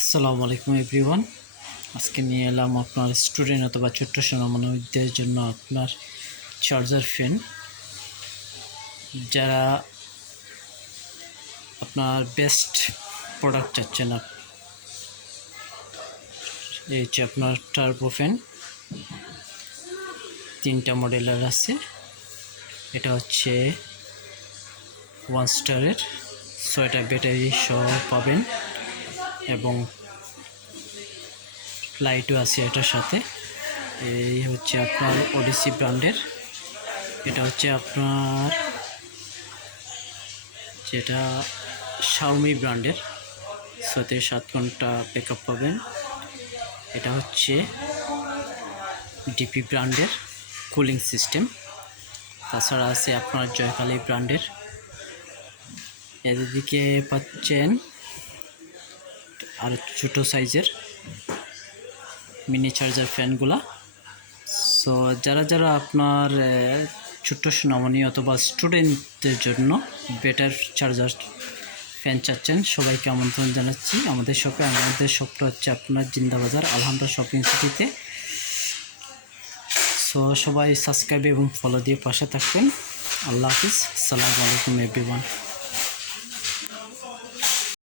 আসসালামু আলাইকুম এভরিওয়ান। আজকে নিয়ে এলাম আপনার স্টুডেন্ট অথবা ছোট্ট সোনামণিদের জন্য আপনার চার্জার ফ্যান। যারা আপনার বেস্ট প্রোডাক্ট চাচ্ছেন, এই হচ্ছে আপনার টার্বো ফ্যান। 3টা মডেলের আছে। এটা হচ্ছে 1 স্টারের, 6টা ব্যাটারি সহ পাবেন এবং লাইটও আছে এটার সাথে। এই হচ্ছে আপনার ওডিসি ব্র্যান্ডের। এটা হচ্ছে আপনার যেটা শাওমি ব্র্যান্ডের, 6 থেকে 7 ঘন্টা ব্যাকআপ পাবেন। এটা হচ্ছে ডিপি ব্র্যান্ডের কুলিং সিস্টেম। তাছাড়া আছে আপনার জয়কালী ব্র্যান্ডের। এদিকে পাচ্ছেন আর ছোটো সাইজের মিনি চার্জার ফ্যানগুলা। সো যারা আপনার ছোট্ট সোনামণি অথবা স্টুডেন্টদের জন্য বেটার চার্জার ফ্যান চাচ্ছেন, সবাইকে আমন্ত্রণ জানাচ্ছি আমাদের শপে। আমাদের শপটা হচ্ছে আপনার জিন্দাবাজার আলহামরা শপিং সিটিতে। সো সবাই সাবস্ক্রাইব এবং ফলো দিয়ে পাশে থাকবেন। আল্লাহ হাফিজ। আসসালামু আলাইকুম এভরিওয়ান।